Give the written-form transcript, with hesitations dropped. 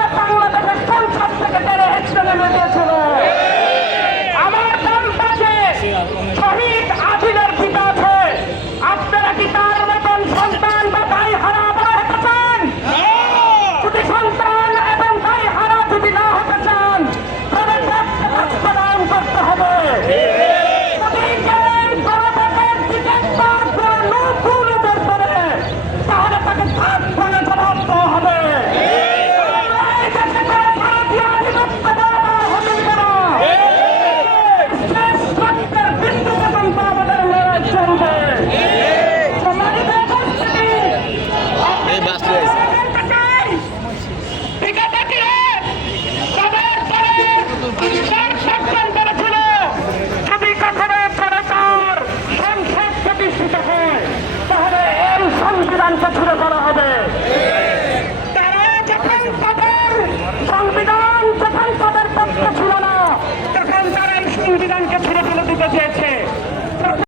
তারা বাংলাদেশের সংসদ থেকে টেনে হেঁচড়ে দিয়েছিল। আমার ডান পাশে শহীদ আদিলের পিতা আছে। আপনারা কি তার মতন সন্তান বা ভাই হারা বড় হতে চান? যদি সন্তান এবং ভাই হারা যদি না হতে চান তবে প্রদান করতে হবে। তাহলে তাকে ভাগ করে জবাব দেওয়া হবে। সংবিধানকে ছুড়ে ফেলা হবে। তারা যখন তাদের সংবিধান যখন তাদের পক্ষে ছিল না তখন তারা এই সংবিধানকে ছুড়ে ফেলে দিতে চেয়েছে।